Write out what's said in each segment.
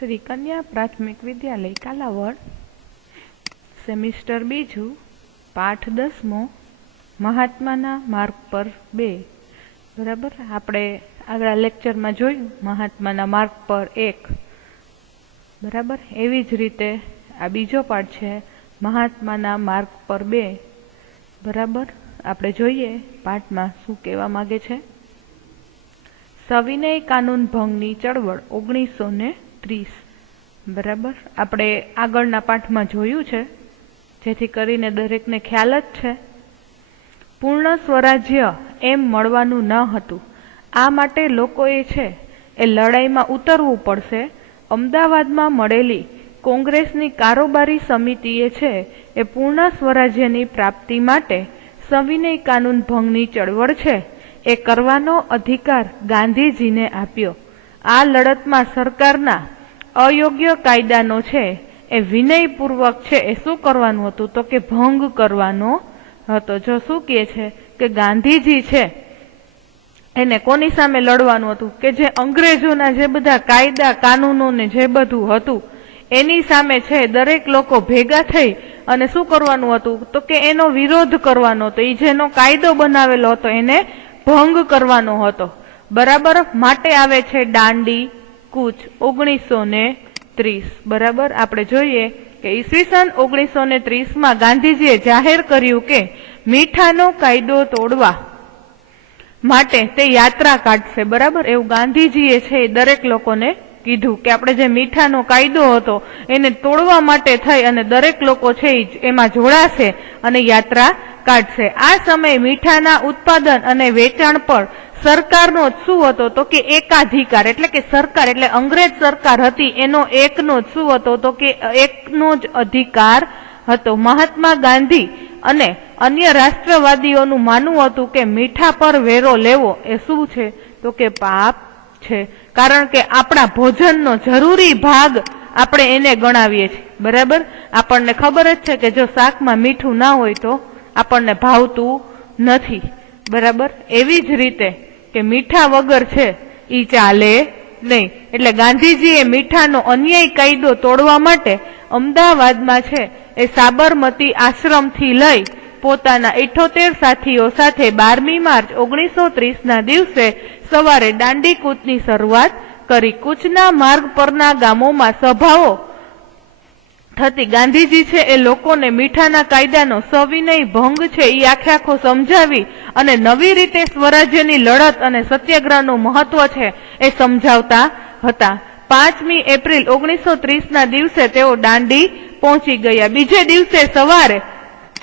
श्री कन्या प्राथमिक विद्यालय कालावड़ सेमिस्टर बीजू पाठ 10मो महात्माना मार्ग पर 2 बराबर। आपणे आगळा लेक्चर में जोयुं महात्माना मार्ग पर 1 बराबर। एवी ज रीते आ बीजो पाठ छे महात्माना मार्ग पर 2 बराबर। आपणे जोईए पाठ में शुं कहेवा मांगे छे। सविनय कानून भंगनी चळवळ 1930 बराबर। आपणे आगळना पाठ में जोयुं छे जेथी करीने दरेकने ख्याल ज छे। पूर्ण स्वराज्य एम मळवानुं न हतुं, आ माटे लोकोए छे ए लड़ाईमां उतरवुं पड़शे। अमदावादमां मळेली कोंग्रेसनी कारोबारी समितिए छे ए पूर्ण स्वराज्यनी प्राप्ति माटे सविनय कानून भंगनी चळवळ छे ए करवानो अधिकार गांधीजीने आप्यो। आ लड़तमां सरकारना अयोग्य कायदानो छे ए विनयपूर्वक छे ए शुं करवानुं हतुं तो के भंग करवानो हतो। जो शुं कहे छे के गांधीजी छे एने कोनी सामे लड़वानुं हतुं के जे अंग्रेजोना जे बधा कायदा कानूनो ने जे बधुं हतुं एनी सामे छे दरेक लोको भेगा थई अने शुं करवानुं हतुं तो के एनो विरोध करवानो हतो। ई जेनो कायदो बनावेलो हतो एने भंग करवानो हतो बराबर। माटे आवे छे दांडी कूच 1930 बराबर। आपणे जोईए के ईस्वीसन 1930 में गांधीजीए जाहेर कर्युं के मीठानो कायदो तोड़वा माटे ते यात्रा काढशे बराबर। एवुं गांधीजीए छे दरेक लोकोने कीधुं के आपणे जे मीठानो कायदो हतो एने तोड़वा माटे थई अने दरेक लोको छे एमां जोड़ाशे अने यात्रा काढशे। आ समय मीठाना उत्पादन अने वेचाण पर सरकारनो शुं हतो तो के एकाधिकार एटले के सरकार एटले अंग्रेज सरकार हती एनो एकनो शुं हतो तो के एकनो ज अधिकार हतो। महात्मा गांधी अने अन्य राष्ट्रवादीओनुं मानवुं हतुं के मीठा पर वेरो लेवो ए शुं छे तो के पाप छे, कारण के आपणा भोजननो जरूरी भाग आपणे एने गणावीए छीए बराबर। आपणने खबर ज छे के जो शाकमां मीठुं ना होय तो आपणने भावतुं नथी बराबर। एवी ज रीते के मीठा वगर छे ई चाले नहीं। एटले गांधीजीए मीठानो अन्याय कायदो तोड़वा माटे अमदावादमां छे ए साबरमती आश्रमथी लई पोताना 78 साथीओ साथे 12 मार्च 1930 ना दिवसे सवारे दांडी कूचनी शरूआत करी। कूचना मार्ग परना गामोमां सभाओ थती गांधीजी छे ए लोकोने मीठाना कायदानो सविनय भंग छे ई आखे आखो समजावी अने नवी रीते स्वराज्यनी लड़त अने सत्याग्रहनुं महत्व छे ए समजावता हता। 5 एप्रिल 1930 ना दिवसे तेओ दांडी पहोंची गया। बीजे दिवसे सवारे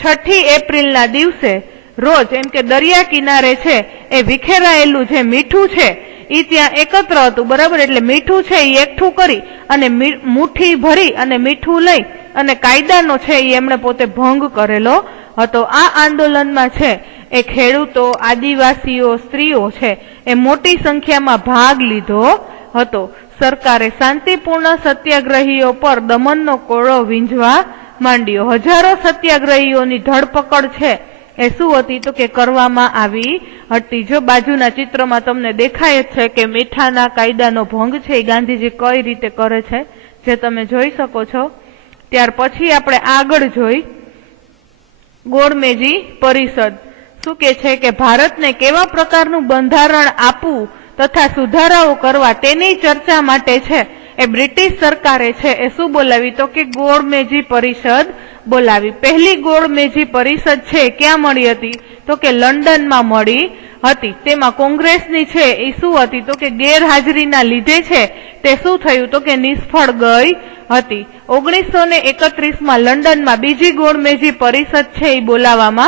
6 एप्रिल ना दिवसे रोज एम के दरिया किनारे छे ए विखेरायेलुं जे मीठुं छे ई त्यां एकत्र हतुं बराबर। एटले मीठुं छे ई एकठुं करी अने मुठ्ठी भरी अने मीठुं लई अने कायदानो छे ई एमणे पोते भंग करेलो हतो। आ आंदोलनमां छे ए खेडूतो आदिवासीओ स्त्रीओ छे ए मोटी संख्यामां भाग लीधो हतो। सरकारे शांतिपूर्ण सत्याग्रहीओ पर दमननो कोळो वींझवा मांड्यो। हजारों सत्याग्रहीओनी धरपकड़ छे ए शुं हती तो के करवामां आवी हती। जो बाजुना चित्रमां तमने देखाय छे के मीठाना कायदानो भंग छे गांधीजी कई रीते करे छे जे तमे जोई शको छो। त्यार पछी आपणे आगळ जोई गोळमेजी परिषद शुं कहे छे के भारतने केवा प्रकारनुं बंधारण आपवुं तथा सुधाराओ करवा तेनी चर्चा माटे छे ए ब्रिटिश सरकारे छे ए शुं बोलावी तो के गोळमेजी परिषद बोलावी। पहली गोळमेजी परिषद छे क्यां मळी हती तो के लंडन मां मळी हती। तेमां कोंग्रेसनी छे ए शुं हती तो के गैरहाजरीना लीधे छे ते शुं थयुं तो के निष्फळ गई हती। 1931 માં લંડનમાં બીજી ગોળમેજી પરિષદ છે એ બોલાવવામાં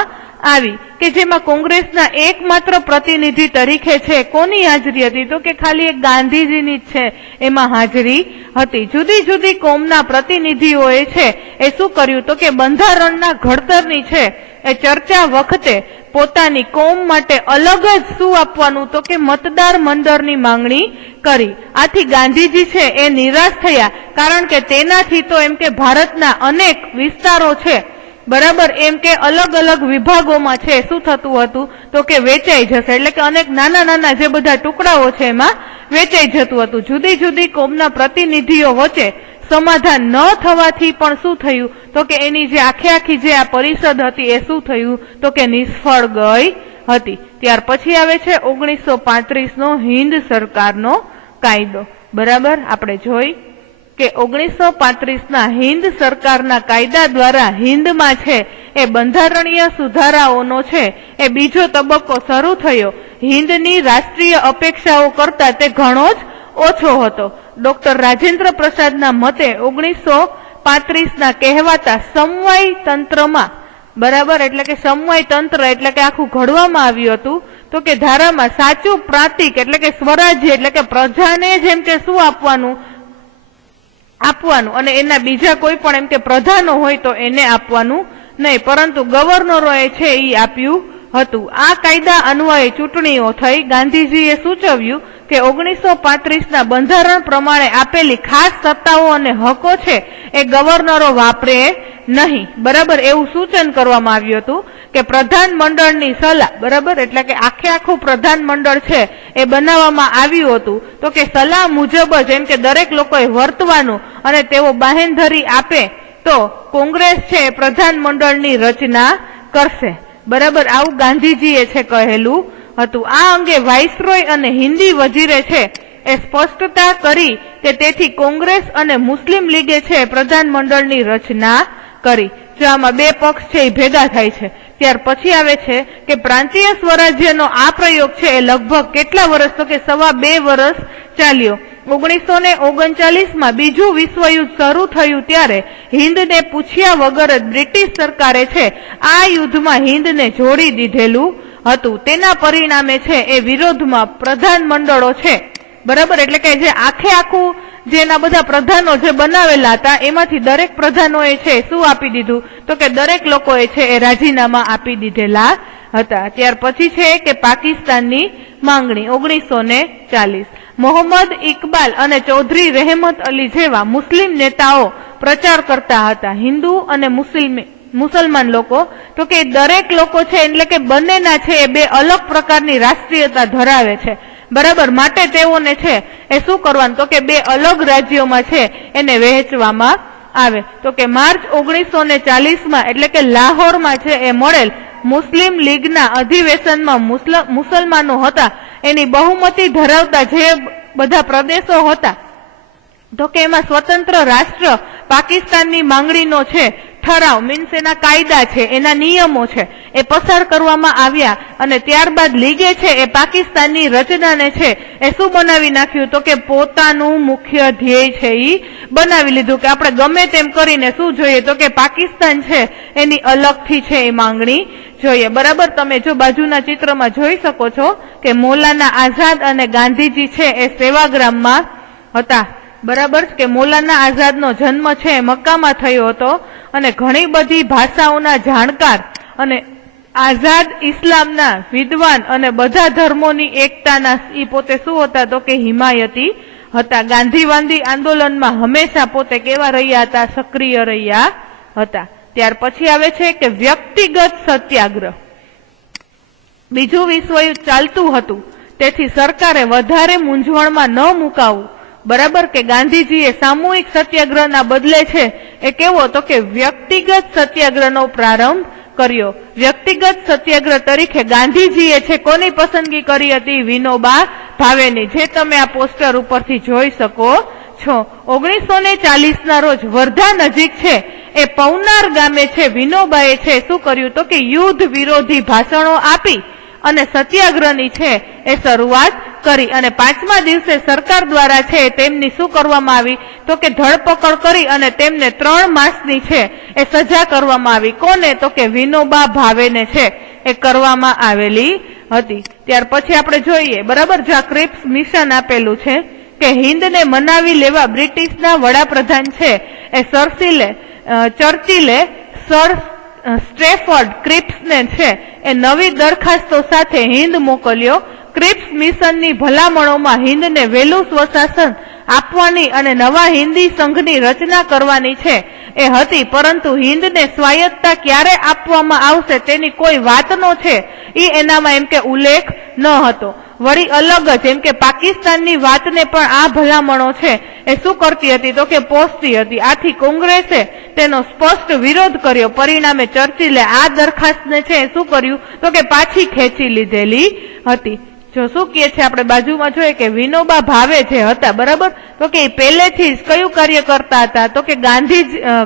આવી કે જેમાં કોંગ્રેસના એકમાત્ર પ્રતિનિધિ તરીકે છે કોની હાજરી હતી તો કે ખાલી એક ગાંધીજીની જ છે એમાં હાજરી હતી। જુદી જુદી કોમના પ્રતિનિધિઓએ છે એ શું કર્યું તો કે બંધારણના ઘડતરની છે એ ચર્ચા વખતે પોતાની કોમ માટે અલગ જ શું આપવાનું તો કે મતદાર મંડળની માંગણી કરી। આથી ગાંધીજી છે એ નિરાશ થયા, કારણ કે તેનાથી તો એમ કે ભારતના અનેક વિસ્તારો છે બરાબર, એમ કે અલગ અલગ વિભાગોમાં છે શું થતું હતું તો કે વેચાઈ જશે, એટલે કે અનેક નાના નાના જે બધા ટુકડાઓ છે એમાં વેચાઈ જતું હતું. જુદી જુદી કોમના પ્રતિનિધિઓ વચ્ચે સમાધાન ન થવાથી પણ શું થયું તો કે એની જે આખી જે આ પરિષદ હતી એ શું થયું તો કે નિષ્ફળ ગઈ હતી. ત્યાર પછી આવે છે 1935 નો હિન્દ સરકારનો કાયદો. બરાબર, આપણે જોઈ કે 1935 ના હિન્દ સરકારના કાયદા દ્વારા હિન્દમાં છે એ બંધારણીય સુધારાઓનો છે એ બીજો તબક્કો શરૂ થયો. હિન્દની રાષ્ટ્રીય અપેક્ષાઓ કરતા તે ઘણો જ ઓછો હતો. ડોક્ટર રાજેન્દ્ર પ્રસાદના મતે 1935 ના કહેવાતા સમવાય તંત્રમાં, બરાબર, એટલે કે સમવાય તંત્ર એટલે કે આખું ઘડવામાં આવ્યું હતું તો કે ધારામાં સાચું પ્રાંતિક એટલે કે સ્વરાજ્ય એટલે કે પ્રજાને જેમ કે શું આપવાનું અને એના બીજા કોઈ પણ એમ કે પ્રધાનો હોય તો એને આપવાનું નહીં, પરંતુ ગવર્નરોએ છે એ આપ્યું હતું. આ કાયદા અન્વયે ચૂંટણીઓ થઈ. ગાંધીજીએ સૂચવ્યું કે 1935 ના બંધારણ પ્રમાણે આપેલી ખાસ સત્તાઓ અને હકો છે એ ગવર્નરો વાપરે નહીં. બરાબર, એવું સૂચન કરવામાં આવ્યું હતું કે પ્રધાનમંડળની સલાહ, બરાબર, એટલે કે આખું પ્રધાનમંડળ છે એ બનાવવામાં આવ્યું હતું તો કે સલાહ મુજબ જ એમ કે દરેક લોકોએ વર્તવાનું અને તેઓ બાહેંધરી આપે તો કોંગ્રેસ છે એ પ્રધાનમંડળની રચના કરશે. બરાબર, આવું ગાંધીજીએ છે કહેલું હતું. આ અંગે વાઇસરોય અને હિન્દી વજીરે છે એ સ્પષ્ટતા કરી કે તેથી કોંગ્રેસ અને મુસ્લિમ લીગે છે પ્રધાનમંડળની રચના કરી. જો આમાં બે પક્ષ છે એ ભેગા થાય છે. ત્યાર પછી આવે છે કે પ્રાંતીય સ્વરાજ્યનો આ પ્રયોગ છે એ લગભગ કેટલા વર્ષ તો કે 2.25 વર્ષ ચાલ્યો. 1939 માં બીજું વિશ્વયુદ્ધ શરૂ થયું ત્યારે હિન્દને પૂછ્યા વગર જ બ્રિટિશ સરકારે છે આ યુદ્ધમાં હિન્દને જોડી દીધેલું હતું. તેના પરિણામે છે એ વિરોધમાં પ્રધાનમંડળો છે, બરાબર, એટલે કે જે આખું જે એના બધા પ્રધાનો જે બનાવેલા હતા એમાંથી દરેક પ્રધાનોએ છે શું આપી દીધું તો કે દરેક લોકોએ છે એ રાજીનામા આપી દીધેલા હતા. ત્યાર પછી છે કે પાકિસ્તાનની માંગણી 1940. મોહમ્મદ ઇકબાલ અને ચૌધરી રહેમત અલી જેવા મુસ્લિમ નેતાઓ પ્રચાર કરતા હતા. હિન્દુ અને મુસલમાન લોકો તો કે દરેક લોકો છે એટલે કે બંનેના છે એ બે અલગ પ્રકારની રાષ્ટ્રીયતા ધરાવે છે. બરાબર, માટે તેઓને છે એ શું કરવાનું તો કે બે અલગ રાજ્યોમાં છે એને વહેંચવામાં આવે. તો કે માર્ચ 1940 માં એટલે કે લાહોરમાં છે એ મળેલ મુસ્લિમ લીગના અધિવેશનમાં મુસલમાનો હતા એની બહુમતી ધરાવતા જે બધા પ્રદેશો હતા તો કે એમાં સ્વતંત્ર રાષ્ટ્ર પાકિસ્તાનની માંગણીનો છે ઠરાવ મીન્સ એના કાયદા છે, એના નિયમો છે એ પસાર કરવામાં આવ્યા અને ત્યારબાદ લીગે છે એ પાકિસ્તાનની રચનાને છે એ શું બનાવી નાખ્યું તો કે પોતાનું મુખ્ય ધ્યેય છે એ બનાવી લીધું કે આપણે ગમે તેમ કરીને શું જોઈએ તો કે પાકિસ્તાન છે એની અલગથી છે એ માંગણી જોઈએ. બરાબર, તમે જો બાજુના ચિત્રમાં જોઈ શકો છો કે મૌલાના આઝાદ અને ગાંધીજી છે એ સેવાગ્રામમાં હતા. બરાબર, કે મૌલાના આઝાદનો જન્મ છે મક્કામાં થયો હતો અને ઘણી બધી ભાષાઓના જાણકાર અને આઝાદ ઇસ્લામના વિદ્વાન અને બધા ધર્મોની એકતાના ઈ પોતે શું હતા તો કે હિમાયતી હતા. ગાંધીવાદી આંદોલનમાં હંમેશા પોતે કેવા રહ્યા હતા, સક્રિય રહ્યા હતા. ત્યાર પછી આવે છે કે વ્યક્તિગત સત્યાગ્રહ. બીજું વિશ્વયુદ્ધ ચાલતું હતું તેથી સરકારે વધારે મૂંઝવણમાં ન મુકાવું. બરાબર, કે ગાંધીજીએ સામૂહિક સત્યાગ્રહના બદલે છે એ કેવો તો કે વ્યક્તિગત સત્યાગ્રહનો પ્રારંભ કર્યો. વ્યક્તિગત સત્યાગ્રહ તરીકે ગાંધીજીએ છે કોની પસંદગી કરી હતી? વિનોબા ભાવેની, જે તમે આ પોસ્ટર ઉપરથી જોઈ શકો છો. 1940 ના રોજ વર્ધા નજીક છે એ પવનાર ગામે છે વિનોબાએ છે શું કર્યું તો કે યુદ્ધ વિરોધી ભાષણો આપી અને સત્યાગ્રહની છે એ શરૂઆત કરી અને 5મા દિવસે સરકાર દ્વારા છે તેમની શું કરવામાં આવી તો કે ધરપકડ કરી અને તેમને 3 માસની છે એ સજા કરવામાં આવી. કોને તો કે વિનોબા ભાવેને છે એ કરવામાં આવેલી હતી. ત્યાર પછી આપણે જોઈએ, બરાબર, જ્યાં ક્રિપ્સ મિશન આપેલું છે કે હિન્દને મનાવી લેવા બ્રિટિશના વડાપ્રધાન છે એ ચર્ચિલે સર સ્ટ્રેફર્ડ ક્રિપ્સને છે એ નવી દરખાસ્તો સાથે હિન્દ મોકલ્યો. ક્રિપ્સ મિશનની ભલામણોમાં હિન્દને વહેલું સ્વશાસન આપવાની અને નવા હિન્દી સંઘની રચના કરવાની છે એ હતી, પરંતુ હિન્દને સ્વાયત્તતા ક્યારે આપવામાં આવશે તેની કોઈ વાતનો છે એ એનામાં એમ કે ઉલ્લેખ ન હતો. વળી અલગ જ એમ કે પાકિસ્તાનની વાતને પણ આ ભલામણો છે એ શું કરતી હતી તો કે પોષતી હતી. આથી કોંગ્રેસે તેનો સ્પષ્ટ વિરોધ કર્યો. પરિણામે ચર્ચિલે આ દરખાસ્તને છે શું કર્યું તો કે પાછી ખેંચી લીધેલી હતી. જો શું કહે છે આપણે બાજુમાં જોઈએ કે વિનોબા ભાવે જે હતા બરાબર, તો કે પહેલેથી જ કયું કાર્ય કરતા હતા તો કે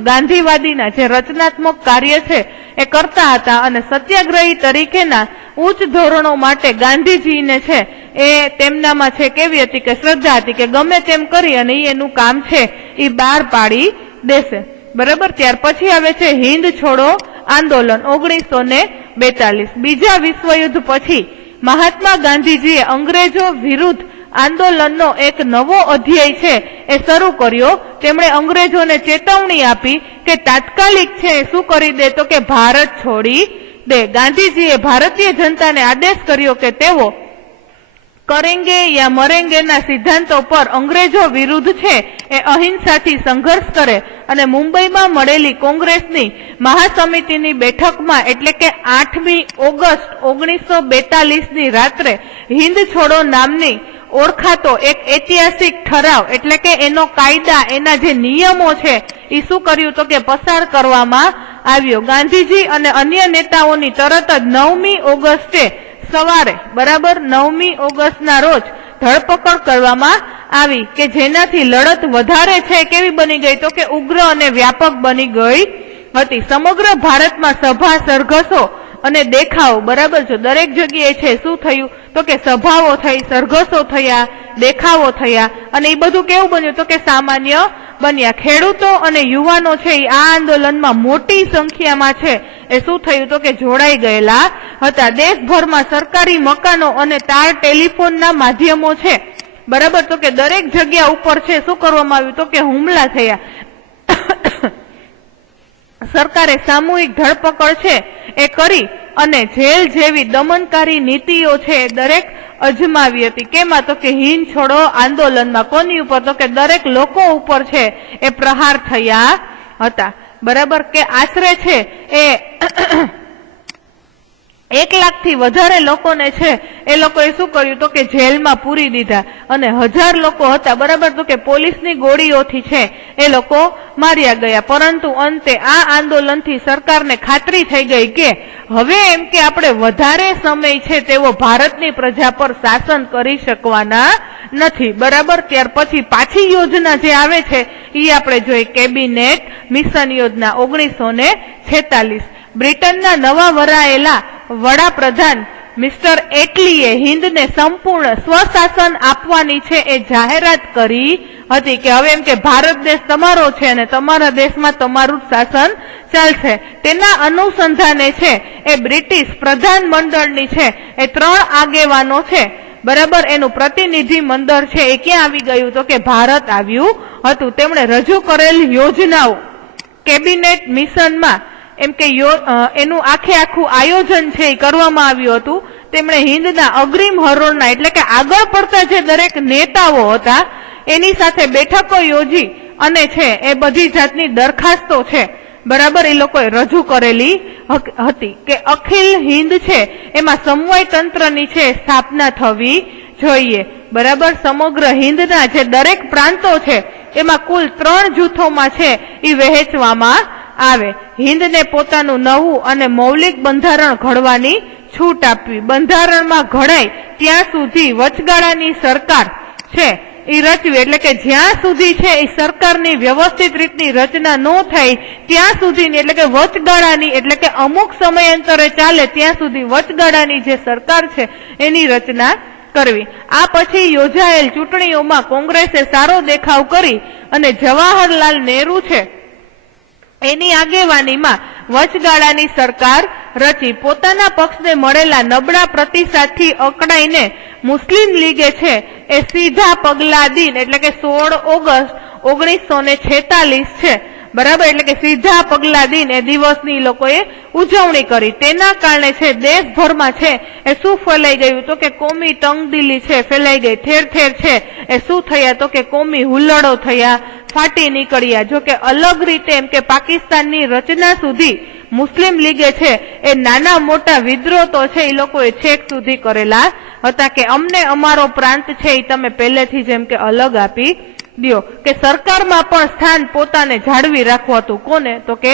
ગાંધીવાદીના જે રચનાત્મક કાર્ય છે એ કરતા હતા અને સત્યાગ્રહી તરીકેના ઉચ્ચ ધોરણો માટે ગાંધીજીને છે એ તેમનામાં છે કેવી હતી કે શ્રદ્ધા હતી કે ગમે તેમ કરી અને એનું કામ છે એ બહાર પાડી દેશે. બરાબર. ત્યાર પછી આવે છે હિન્દ છોડો આંદોલન 1942. બીજા વિશ્વયુદ્ધ પછી મહાત્મા ગાંધીજીએ અંગ્રેજો વિરુદ્ધ આંદોલનનો એક નવો અધ્યાય છે એ શરૂ કર્યો. તેમણે અંગ્રેજોને ચેતવણી આપી કે તાત્કાલિક છે શું કરી દે તો કે ભારત છોડી દે. ગાંધીજીએ ભારતીય જનતાને આદેશ કર્યો કે તેઓ કરેંગે યા મરેંગેના સિદ્ધાંતો પર અંગ્રેજો વિરુદ્ધ છે એ અહિંસાથી સંઘર્ષ કરે અને મુંબઈમાં મળેલી કોંગ્રેસની મહાસમિતિની બેઠકમાં એટલે કે 8મી ઓગસ્ટ 1942ની રાત્રે હિન્દ છોડો નામની ઓળખાતો એક ઐતિહાસિક ઠરાવ એટલે કે એનો કાયદા એના જે નિયમો છે એ શું કર્યું તો કે પસાર કરવામાં આવ્યો. ગાંધીજી અને અન્ય નેતાઓની તરત જ 9મી ઓગસ્ટે સવારે બરાબર 9મી ઓગસ્ટના રોજ ધરપકડ કરવામાં આવી કે જેનાથી લડત વધારે છે કેવી બની ગઈ તો કે ઉગ્ર અને વ્યાપક બની ગઈ હતી. સમગ્ર ભારતમાં સભા સરઘસો અને દેખાવ બરાબર છે દરેક જગ્યાએ છે શું થયું તો કે સભાઓ થઈ, સરઘસો થયા, દેખાવો થયા અને એ બધું કેવું બન્યું તો કે સામાન્ય બન્યા. ખેડૂતો અને યુવાનો છે એ આ આંદોલનમાં મોટી સંખ્યામાં છે એ શું થયું તો કે જોડાઈ ગયેલા હતા. દેશભરમાં સરકારી મકાનો અને તાર ટેલિફોનના માધ્યમો છે બરાબર તો કે દરેક જગ્યા ઉપર છે શું કરવામાં આવ્યું તો કે હુમલા થયા. સરકારે સામૂહિક ધરપકડ છે એ કરી અને જેલ જેવી દમનકારી નીતિઓ છે દરેક અજમાવી હતી. કેમાં તો કે હિન્દ છોડો આંદોલનમાં. કોની ઉપર તો કે દરેક લોકો ઉપર છે એ પ્રહાર થયા હતા. બરાબર કે આશરે છે એ 1 લાખથી વધારે લોકોને છે એ લોકોએ શું કર્યું તો કે જેલમાં પૂરી દીધા અને 1000 લોકો હતા બરાબર તો કે પોલીસની ગોળીઓથી છે એ લોકો માર્યા ગયા. પરંતુ અંતે આ આંદોલનથી સરકારને ખાતરી થઈ ગઈ કે હવે એમ કે આપણે વધારે સમય છે તેવો ભારતની પ્રજા પર શાસન કરી શકવાના નથી. બરાબર. ત્યાર પછી પાછી યોજના જે આવે છે એ આપણે જોઈએ કેબિનેટ મિશન યોજના 1946. બ્રિટનના નવા વરાયેલા વડાપ્રધાન મિસ્ટર એટલીએ હિન્દને સંપૂર્ણ સ્વશાસન આપવાની છે એ જાહેરાત કરી હતી કે હવે એમ કે ભારત દેશ તમારો છે અને તમારા દેશમાં તમારું જ શાસન ચાલશે. તેના અનુસંધાને છે એ બ્રિટિશ પ્રધાનમંડળની છે એ 3 આગેવાનો છે બરાબર એનું પ્રતિનિધિ મંડળ છે એ ક્યાં આવી ગયું તો કે ભારત આવ્યું હતું. તેમણે રજૂ કરેલ યોજનાઓ કેબિનેટ મિશનમાં એમ કે એનું આખું આયોજન છે એ કરવામાં આવ્યું હતું. તેમણે હિન્દના અગ્રીમ હરોળના એટલે કે આગળ પડતા જે દરેક નેતાઓ હતા એની સાથે બેઠકો યોજી અને છે એ બધી જાતની દરખાસ્તો છે બરાબર એ લોકોએ રજૂ કરેલી હતી કે અખિલ હિન્દ છે એમાં સમવાય તંત્રની છે સ્થાપના થવી જોઈએ. બરાબર. સમગ્ર હિન્દના જે દરેક પ્રાંતો છે એમાં કુલ 3 જૂથોમાં છે એ વહેંચવામાં આવે. હિન્દને પોતાનું નવું અને મૌલિક બંધારણ ઘડવાની છૂટ આપવી. બંધારણમાં ઘડાય ત્યાં સુધી વચગાળાની સરકાર છે એ રચવી એટલે કે જ્યાં સુધી છે એ સરકારની વ્યવસ્થિત રીતની રચના ન થાય ત્યાં સુધીની એટલે કે વચગાળાની એટલે કે અમુક સમયાંતરે ચાલે ત્યાં સુધી વચગાળાની જે સરકાર છે એની રચના કરવી. આ પછી યોજાયેલ ચૂંટણીઓમાં કોંગ્રેસે સારો દેખાવ કરી અને જવાહરલાલ નહેરુ છે એની આગેવાનીમાં વચગાળાની સરકાર રચી. પોતાના પક્ષને મળેલા નબળા પ્રતિસાદથી અકળાઈને મુસ્લિમ લીગે છે એ સીધા પગલા દિન એટલે કે 16 ઓગસ્ટ 1946 છે બરાબર, એટલે કે સીધા પગલા દિન એ દિવસની લોકોએ ઉજવણી કરી. તેના કારણે છે દેશભરમાં છે એ શું ફેલાઈ ગયું તો કે કોમી તંગદિલી છે ફેલાઈ ગઈ. ઠેર ઠેર છે એ શું થયા તો કે કોમી હુલ્લડો થયા, ફાટી નીકળ્યા. જો કે અલગ રીતે એમ કે પાકિસ્તાનની રચના સુધી મુસ્લિમ લીગે છે એ નાના મોટા વિદ્રોહ તો છે એ લોકોએ છેક સુધી કરેલા હતા કે અમને અમારો પ્રાંત છે એ તમે પહેલેથી જેમ કે અલગ આપી દો. કે સરકારમાં પણ સ્થાન પોતાને જાળવી રાખવું હતું. કોને તો કે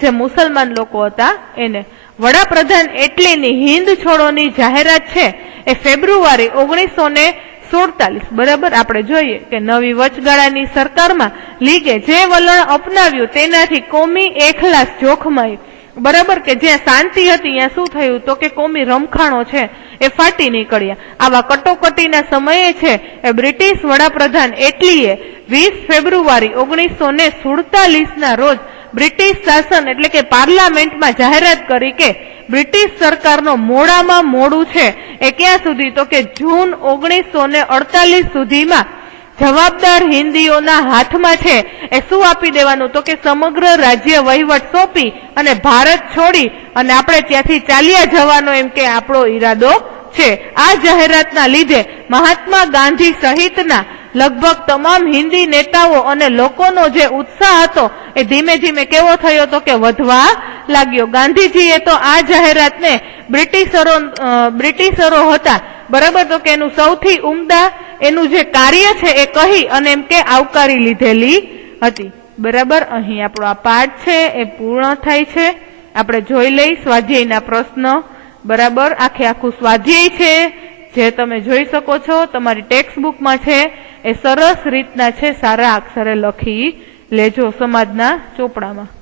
જે મુસલમાન લોકો હતા એને. વડાપ્રધાન એટલીની હિન્દ છોડોની જાહેરાત છે એ ફેબ્રુઆરી 1947 બરાબર આપણે જોઈએ કે નવી વચગાળાની સરકારમાં લીગે જે વલણ અપનાવ્યું તેનાથી કોમી એખલાસ જોખમાયું. બરાબર, કે જ્યાં શાંતિ હતી ત્યાં શું થયું તો કે કોમી રમખાણો છે એ ફાટી નીકળ્યા. આવા કટોકટીના સમયે છે એ બ્રિટિશ વડાપ્રધાન એટલીએ 20 ફેબ્રુઆરી 1947 ના રોજ બ્રિટિશ શાસન એટલે કે પાર્લામેન્ટમાં જાહેરાત કરી કે બ્રિટિશ સરકારનો મોડામાં મોડું છે એ ક્યાં સુધી તો કે જૂન 1948 સુધીમાં જવાબદાર હિન્દીઓના હાથમાં છે એ શું આપી દેવાનું તો કે સમગ્ર રાજ્ય વહીવટ સોંપી અને ભારત છોડી અને આપણે ત્યાંથી ચાલ્યા જવાનો એમ કે આપણો ઈરાદો છે. આ જાહેરાતના લીધે મહાત્મા ગાંધી સહિતના લગભગ તમામ હિન્દી નેતાઓ અને લોકોનો જે ઉત્સાહ હતો એ ધીમે ધીમે કેવો થયો તો કે વધવા લાગ્યો. ગાંધીજીએ તો આ જાહેરાતને બ્રિટિશરો હતા બરાબર તો કે એનું સૌથી ઉમદા એનું જે કાર્ય છે એ કહી અને એમ કે આવકારી લીધેલી હતી. બરાબર, અહીં આપણો આ પાઠ છે એ પૂર્ણ થાય છે. આપણે જોઈ લઈ સ્વાધ્યાયના પ્રશ્ન. બરાબર, આખું સ્વાધ્યાય છે જે તમે જોઈ શકો છો તમારી ટેક્સ્ટ બુકમાં છે એ સરસ રીતના છે સારા અક્ષરે લખી લેજો સમાજના ચોપડામાં.